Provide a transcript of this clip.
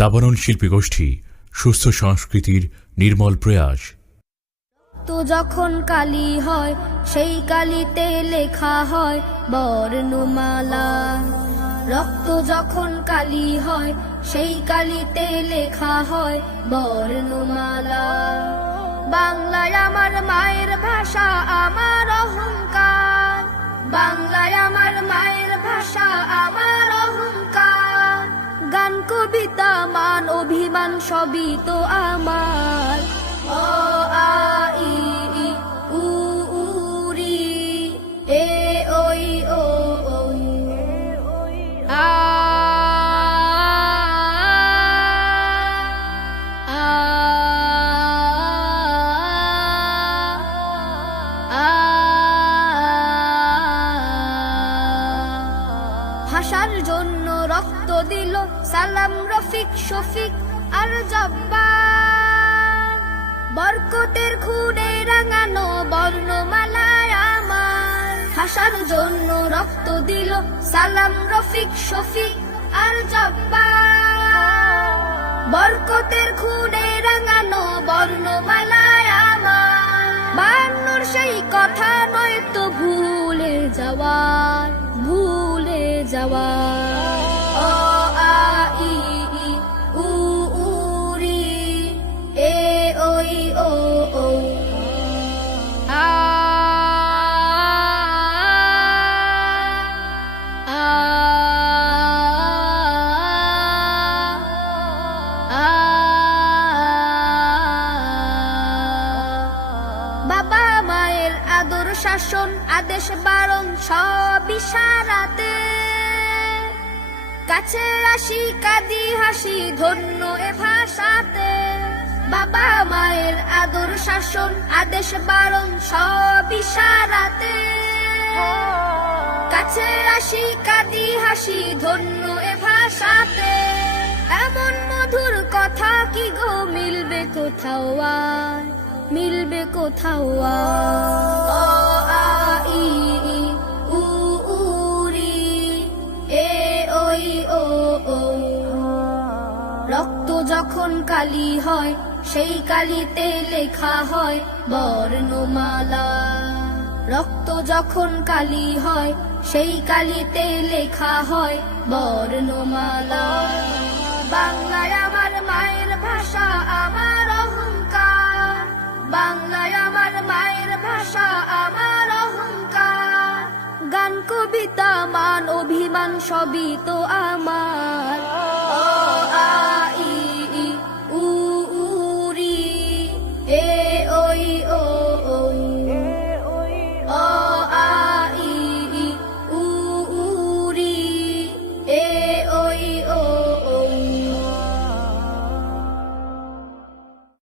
দাবানল শিল্পী গোষ্ঠী, সুস্থ সংস্কৃতির নির্মল প্রয়াস। তো যখন কালি হয় সেই কালিতে লেখা হয় বর্ণমালা। রক্ত যখন কালি হয় সেই কালিতে লেখা হয় বর্ণমালা। বাংলায় আমার মায়ের ভাষা, আমার অহংকার। বাংলায় আমার মায়ের ভাষা, আমার অহংকার। গান, কবিতা, মান, অভিমান সবই তো আমার। অ আ ই ই উ উ রি এ ওই ও ঔ আ আ আ। ভাষার জন্য রক্ত দিল সালাম, রফিক, শফিক আর জব্বার। বরকতের খুনে রাঙানো বর্ণমালায় আমার। ভাষার জন্য রক্ত দিল সালাম, রফিক, শফিক আর জব্বার। বরকতের খুনে রাঙানো বর্ণমালায় আমার। বায়ান্নর সেই কথা নয় তো ভুলে যাওয়ার, ভুলে যাওয়ার। অ আ ই ই উ উ রি এ ওই ও ঔ আ আ আ। বাবা মায়ের আদর, শাসন, আদেশ, বারণ সব ইশারাতে। কাছে আসি, কাঁদি, হাসি, ধন্য এ ভাষাতে। বাবা মায়ের আদর, শাসন, আদেশ, বারণ সব ইশারাতে। কাছে আসি, কাঁদি, হাসি, ধন্য এ ভাষাতে। এমন মধুর কথা কি গো মিলবে কোথাও আর, মিলবে কোথাও আর। অ আ ই ই উ উ রি এ ওই ও ঔ। রক্ত যখন কালি হয় সেই কালিতে লেখা হয় বর্ণমালা। রক্ত যখন কালি হয় সেই কালিতে লেখা হয় বর্ণমালা। বাংলায় আমার মায়ের ভাষা, আমার অহংকার। বাংলায় আমার মায়ের ভাষা, আমার অহংকার। গান, কবিতা, মান, অভিমান সবই তো আমার।